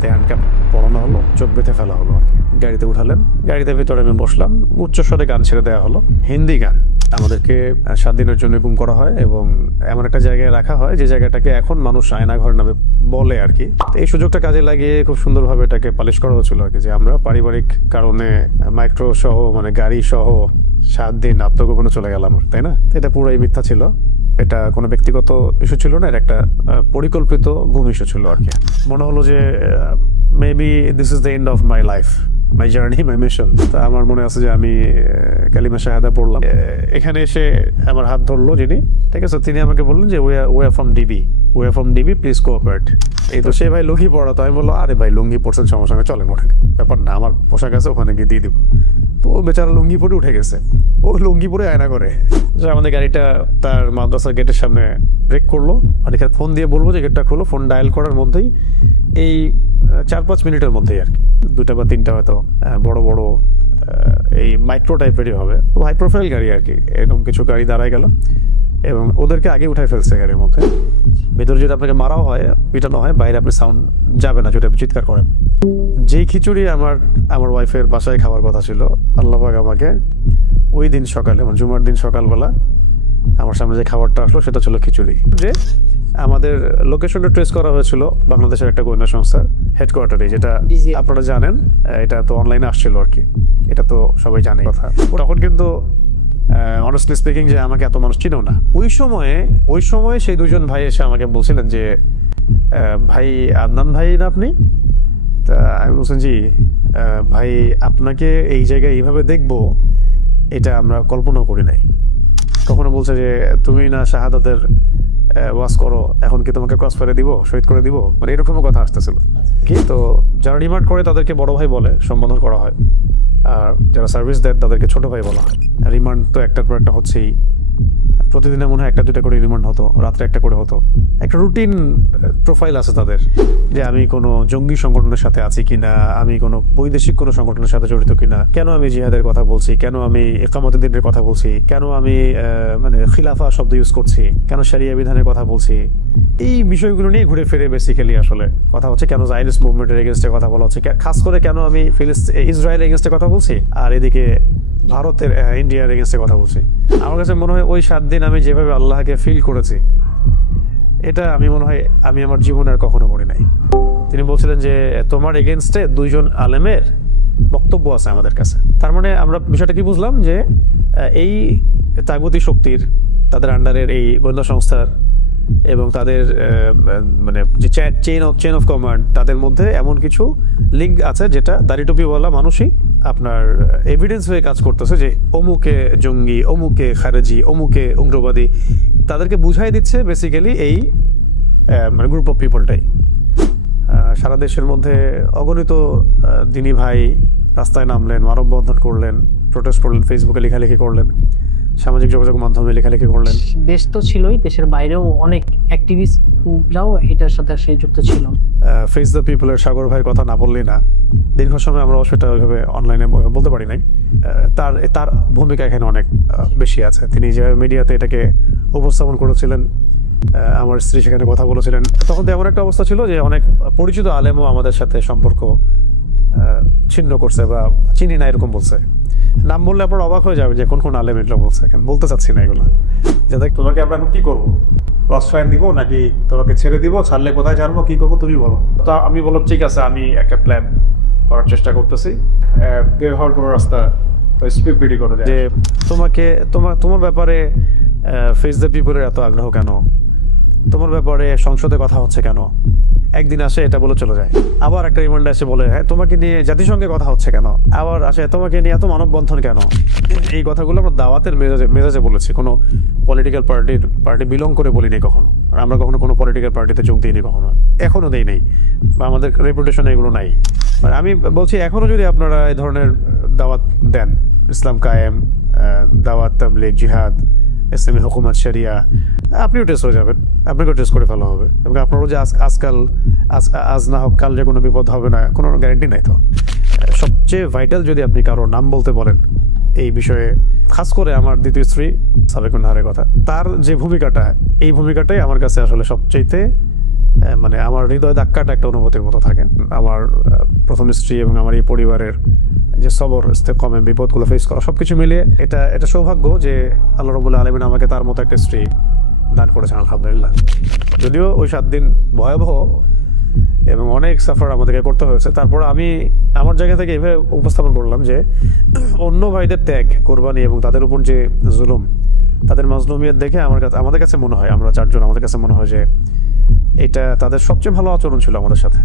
হাতে হ্যান্ডকাপ পরানো হলো, চোখ বেঁধে ফেলা হলো আর কি। গাড়িতে উঠালেন, গাড়িতে ভিতরে আমি বসলাম, উচ্চস্বরে গান ছেড়ে দেওয়া হলো, হিন্দি গান। আমাদেরকে 7 দিনের জন্য গুম করা হয় এবং এমন একটা জায়গায় রাখা হয় যে জায়গাটাকে এখন মানুষ আয়নাঘর নামে বলে আর কি। তো এই সুযোগটা কাজে লাগিয়ে খুব সুন্দরভাবে এটাকে পালিশ করা হচ্ছিল আর কি, যে আমরা পারিবারিক কারণে মাইক্রো সহ মানে গাড়ি সহ 7 দিন আত্মগোপনে চলে গেলাম, তাই না? এটা পুরোই মিথ্যা ছিল, এটা কোনো ব্যক্তিগত ইস্যু ছিল না, এটা একটা পরিকল্পিত গুম ইস্যু ছিল আর কি। মনে হলো যে maybe this is the end of my life, my journey, my mission. তা আমার মনে আছে যে আমি কালিমা শাহাদা পড়লাম। এখানে এসে আমার হাত ধরলো যিনি, ঠিক আছে, তিনি আমাকে বললেন যে we are from DB, please cooperate. এই তো সে ভাই লুঙ্গি পড়া, তো আমি বললো আরে ভাই লুঙ্গি পড়ছেন সমস্যা নেই, চলেন ওঠেন, ব্যাপার না, আমার পোশাক আছে ওখানে গিয়ে দিয়ে দিব। তো ও বেচারা লুঙ্গি পরে উঠে গেছে, ও লুঙ্গি পরে আয়না করে যে আমাদের গাড়িটা তার মাদ্রাসার গেটের সামনে ব্রেক করলো, আর এখানে ফোন দিয়ে বলবো যে গেটটা খোলো, ফোন ডায়াল করার মধ্যেই এই 4-5 মিনিটের মধ্যেই আর কি, 2টা বা 3টা হয়তো বড় বড় এই মাইক্রো টাইপেরই হবে, হাই প্রোফাইল গাড়ি আর কি, এরকম কিছু গাড়ি দাঁড়ায় গেল এবং ওদেরকে আগে উঠাই ফেলছে গাড়ির মধ্যে। ভেতরে যদি আপনাকে মারাও হয়, পিটানো হয়, বাইরে আপনি সাউন্ড যাবে না যদি আপনি চিৎকার করেন। যেই খিচুড়ি আমার ওয়াইফের বাসায় খাওয়ার কথা ছিল, আল্লাহ পাক আমাকে ওই দিন সকালে মানে জুমার দিন সকালবেলা আমার সামনে যে খাবারটা আসলো সেটা ছিল খিচুড়ি। যে আমাদের লোকেশনটা ট্রেস করা হয়েছিল বাংলাদেশের একটা গোয়েন্দা সংস্থার হেডকোয়ার্টারে, যেটা আপনারা জানেন, এটা তো অনলাইনে আসছিল আর কি, এটা তো সবাই জানে কথা। তখন কিন্তু অনেস্টলি স্পিকিং যে আমাকে এত মানুষ চিনেও না। ওই সময়ে সেই দুজন ভাই এসে আমাকে বলছিলেন যে ভাই আদনান ভাই না আপনি? তা আমি বলছেন জি ভাই, আপনাকে এই জায়গায় এইভাবে দেখবো এটা আমরা কল্পনাও করি নাই। কখনো বলছে যে তুমি না শাহাদাতের ওয়াজ করো, এখন কি তোমাকে ক্রস ফায়ারে দিব, শহীদ করে দিব, মানে এরকমও কথা আসতেছিল কি। তো যারা রিমান্ড করে তাদেরকে বড় ভাই বলে সম্বোধন করা হয়, আর যারা সার্ভিস দেয় তাদেরকে ছোট ভাই বলা হয়। রিমান্ড তো একটার পর একটা হচ্ছেই, প্রতিদিনে মনে হয় 1-2টা করে রিমান্ড হতো, রাত্রে একটা করে হতো। একটা রুটিন প্রোফাইল আছে তাদের, যে আমি কোনো জঙ্গি সংগঠনের সাথে আছি কিনা, আমি কোনো বৈদেশিক কোনো সংগঠনের সাথে জড়িত কিনা, কেন আমি জিহাদের কথা বলছি, কেন আমি ইকামতের দিনের কথা বলছি, কেন আমি মানে খিলাফা শব্দ ইউজ করছি, কেন শরিয়া বিধানের কথা বলছি, এই বিষয়গুলো নিয়ে ঘুরে ফিরে বেসিক্যালি আসলে কথা হচ্ছে। কেন জায়নিস মুভমেন্টের এগেনস্টে কথা বলা হচ্ছে, খাস করে কেন আমি ইসরায়েলের এগেনস্টে কথা বলছি, আর এদিকে ভারতের ইন্ডিয়ার এগেনস্টে কথা বলছি। আমার কাছে মনে হয় ওই 7 দিন আমি যেভাবে আল্লাহকে ফিল করেছি, এটা আমি মনে হয় আমি আমার জীবনে আর কখনো করি নাই। তিনি বলছিলেন যে তোমার এগেনস্টে 2জন আলেমের বক্তব্য আছে আমাদের কাছে। তার মানে আমরা বিষয়টা কি বুঝলাম, যে এই তাগুতি শক্তির, তাদের আন্ডারের এই গোয়েন্দা সংস্থার এবং তাদের মানে যে চেইন অফ কমান্ড, তাদের মধ্যে এমন কিছু লিঙ্ক আছে যেটা দাড়ি টুপিওয়ালা মানুষই আপনার এভিডেন্স হয়ে কাজ করতেছে, যে অমুকে জঙ্গি, অমুকে খারেজি, অমুকে উগ্রবাদী, তাদেরকে বুঝাই দিচ্ছে বেসিক্যালি এই মানে গ্রুপ অফ পিপলটাই। সারা দেশের মধ্যে অগণিত দিনী ভাই রাস্তায় নামলেন, মানববন্ধন করলেন, প্রোটেস্ট করলেন, ফেসবুকে লেখালেখি করলেন, সামাজিক যোগাযোগ মাধ্যমে লেখালেখি করলেন। দেশ তো ছিলই, দেশের বাইরেও অনেক অ্যাক্টিভিস্টরাও এটার সাথে যুক্ত ছিল। ফেস দ্য পিপলের সাগর ভাইয়ের কথা না বললেই না। দীর্ঘ সময় আমরা সেটা ওইভাবে অনলাইনে বলতে পারি নাই। তার ভূমিকা এখানে অনেক বেশি আছে। তিনি যে মিডিয়াতে এটাকে উপস্থাপন করেছিলেন, আমার স্ত্রী সেখানে কথা বলেছিলেন, তখন তো এমন একটা অবস্থা ছিল যে অনেক পরিচিত আলেমও আমাদের সাথে সম্পর্ক ছিন্ন করছে বা চিনি না এরকম বলছে। নাম বললে আপনার অবাক হয়ে যাবে যে কোন আলেম এগুলো বলছে, কেন বলতে চাচ্ছি না এগুলো। যাতে তোমাকে আমরা এখন কি করবো, ক্রস ফায়ার দিব নাকি তোমাকে ছেড়ে দিব, ছাড়লে কোথায় জানবো, কি করবো তুমি বলো। তো আমি বললাম ঠিক আছে, আমি একটা প্ল্যান করার চেষ্টা করতেছি, বের হওয়ার কোনো রাস্তা স্পিড বিডি করে যে তোমার ব্যাপারে ফেস দ্য পিপলের এত আগ্রহ কেন, তোমার ব্যাপারে সংসদে কথা হচ্ছে কেন, একদিন আসে এটা বলে চলে যায়, আবার একটা রিমান্ডে এসে বলে হ্যাঁ তোমাকে নিয়ে জাতিসংঘে কথা হচ্ছে কেন, আবার আসে তোমাকে নিয়ে এত মানববন্ধন কেন। এই কথাগুলো আমরা দাওয়াতের মেজাজে বলেছি, কোনো পলিটিক্যাল পার্টি বিলং করে বলিনি কখনো, আর আমরা কখনো কোনো পলিটিক্যাল পার্টিতে যোগ দিইনি কখনো, এখনো দেই নেই, বা আমাদের রেপুটেশনে এগুলো নাই। মানে আমি বলছি এখনো যদি আপনারা এই ধরনের দাওয়াত দেন, ইসলাম কায়েম, দাওয়াত তাবলীগ, জিহাদ, ইসলামী হুকুমত, শরিয়া, আপনিও টেস্ট হয়ে যাবেন, আপনাকেও টেস্ট করে ফেলা হবে, এবং আপনারও যে আজ না হোক কাল যে কোনো বিপদ হবে না কোনো গ্যারেন্টি নাই। তো সবচেয়ে ভাইটাল যদি আপনি কারো নাম বলতে বলেন এই বিষয়ে, খাস করে আমার দ্বিতীয় স্ত্রী সাবেকুন নাহারের কথা, তার যে ভূমিকাটা, এই ভূমিকাটাই আমার কাছে আসলে সবচেয়ে মানে আমার হৃদয় ধাক্কাটা একটা অনুভূতির মতো থাকে। আমার প্রথম স্ত্রী এবং আমার এই পরিবারের যে সবর কমে বিপদগুলো ফেস করা সবকিছু মিলিয়ে এটা সৌভাগ্য যে আল্লাহ রাব্বুল আলামিন আমাকে তার মতো একটা স্ত্রী দান করেছেন, আলহামদুলিল্লাহ। যদিও ওই 7 দিন ভয়াবহ এবং অনেক সাফার আমাদেরকে করতে হয়েছে, তারপর আমি আমার জায়গা থেকে এভাবে উপস্থাপন করলাম যে অন্য ভাইদের ত্যাগ, কোরবানি এবং তাদের উপর যে জুলুম, তাদের মাজলুমিয়ত দেখে আমাদের কাছে মনে হয়, আমরা 4 জন, আমাদের কাছে মনে হয় যে এটা তাদের সবচেয়ে ভালো আচরণ ছিল আমাদের সাথে।